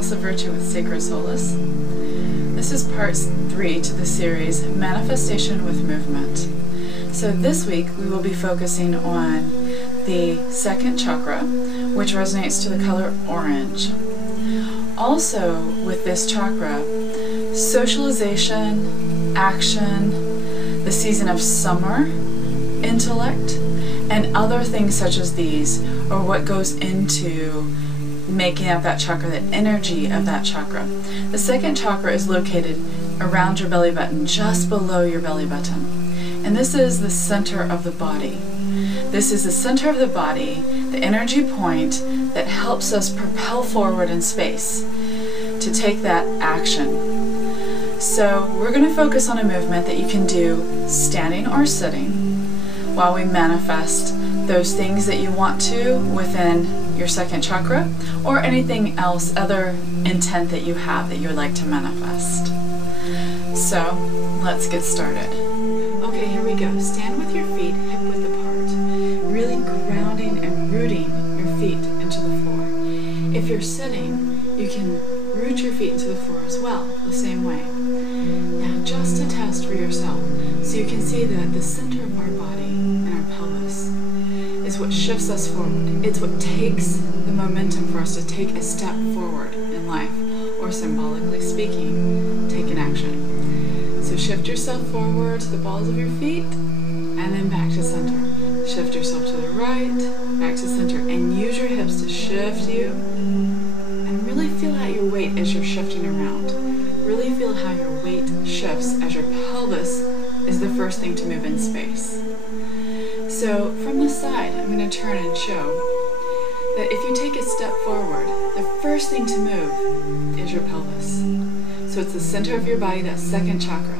Melissa Virtue with Sacred Solace. This is part 3 to the series Manifestation with Movement. So this week we will be focusing on the second chakra, which resonates to the color orange. Also with this chakra, socialization, action, the season of summer, intellect, and other things such as these are what goes into making up that chakra, the energy of that chakra. The second chakra is located around your belly button, just below your belly button. And this is the center of the body. This is the center of the body, the energy point that helps us propel forward in space to take that action. So we're going to focus on a movement that you can do standing or sitting while we manifest those things that you want to within your second chakra, or anything else, other intent that you have that you would like to manifest. So let's get started. Okay, here we go. Stand with your feet hip width apart, really grounding and rooting your feet into the floor. If you're sitting, you can root your feet into the floor as well, the same way. Now just to test for yourself, so you can see that the center of our body and our pelvis is what shifts us forward. It's what takes the momentum for us to take a step forward in life, or symbolically speaking, take an action. So shift yourself forward to the balls of your feet, and then back to center. Shift yourself to the right, back to center, and use your hips to shift you, and really feel out your weight as you're shifting around. Really feel how your weight shifts as your pelvis is the first thing to move in space. So from the side, I'm going to turn and show that if you take a step forward, the first thing to move is your pelvis. So it's the center of your body, that second chakra.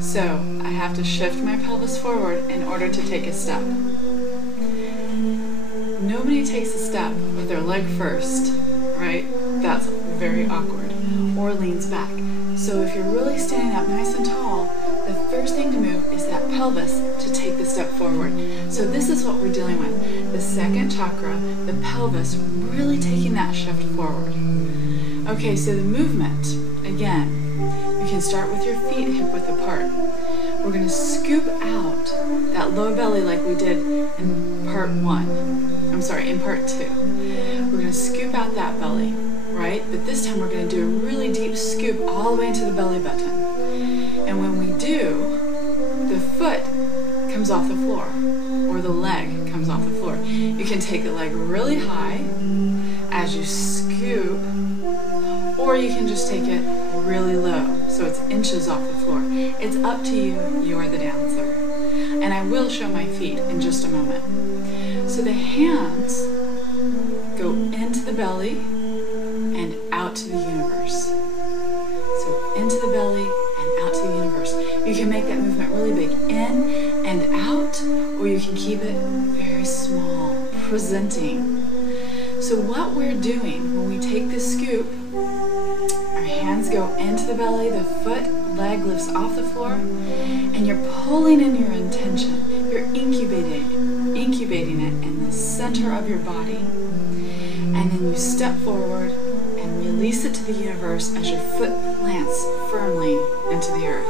So I have to shift my pelvis forward in order to take a step. Nobody takes a step with their leg first, right? That's very awkward. Or leans back. So if you're really standing up nice and tall, the first thing to move is that pelvis to take the step forward. So this is what we're dealing with. The second chakra, the pelvis, really taking that shift forward. Okay, so the movement, again, you can start with your feet hip width apart. We're going to scoop out that low belly like we did in part 1. I'm sorry, in part 2. We're going to scoop out that belly, right? But this time we're going to do a really deep scoop all the way into the belly button. And when we do, the foot comes off the floor, or the leg comes off the floor. You can take the leg really high as you scoop, or you can just take it really low, so it's inches off the floor. It's up to you. You are the dancer. And I will show my feet in just a moment. So the hands go into the belly and out to the universe. So into the belly and out to the universe. You can make that movement really big, in and out, or you can keep it very small, presenting. So what we're doing when we take this scoop, our hands go into the belly, the foot, leg lifts off the floor, and you're pulling in your intention. You're incubating it in the center of your body. And then you step forward and release it to the universe as your foot plants firmly into the earth.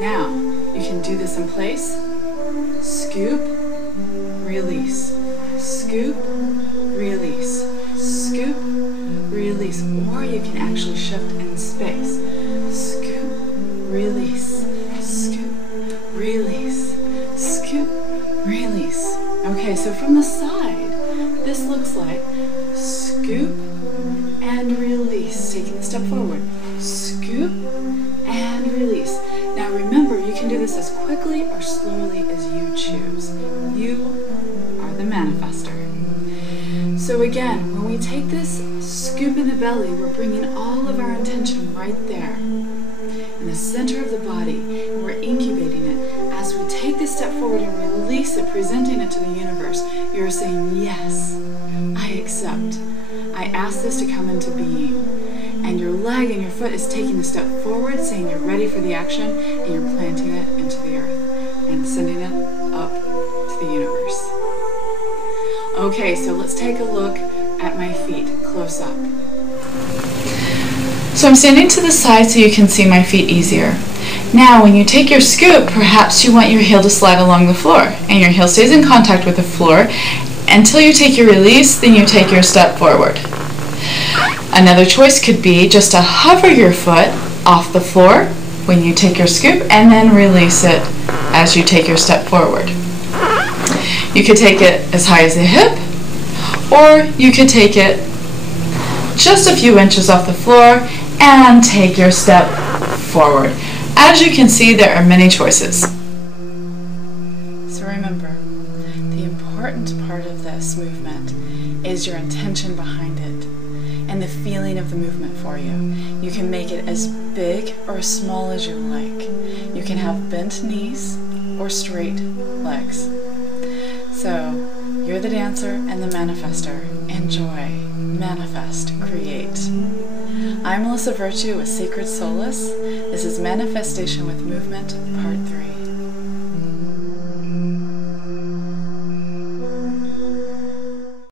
Now, you can do this in place. Scoop, release. Scoop, release. Scoop, release. Or you can actually shift in space. Scoop, release. Scoop, release. Scoop, release. Okay, so from the side, this looks like scoop and release. Taking the step forward. Scoop and release. Now remember, you can do this as quickly or slowly as you choose. You are the manifester. So again, when we take this scoop in the belly, we're bringing all of our intention right there in the center of the body, and we're incubating it. As we take this step forward and release it, presenting it to the universe, you're saying, yes, I accept. I ask this to come into being. And your leg and your foot is taking a step forward, saying you're ready for the action, and you're planting it into the earth and sending it up to the universe. Okay, so let's take a look at my feet close up. So I'm standing to the side so you can see my feet easier. Now when you take your scoop, perhaps you want your heel to slide along the floor, and your heel stays in contact with the floor until you take your release, then you take your step forward. Another choice could be just to hover your foot off the floor when you take your scoop and then release it as you take your step forward. You could take it as high as the hip, or you could take it just a few inches off the floor and take your step forward. As you can see, there are many choices. So remember, the important part of this movement is your intention behind it and the feeling of the movement for you. You can make it as big or as small as you like. You can have bent knees or straight legs. So, you're the dancer and the manifester. Enjoy, manifest, create. I'm Melissa Virtue with Sacred Solace. This is Manifestation with Movement, Part 3.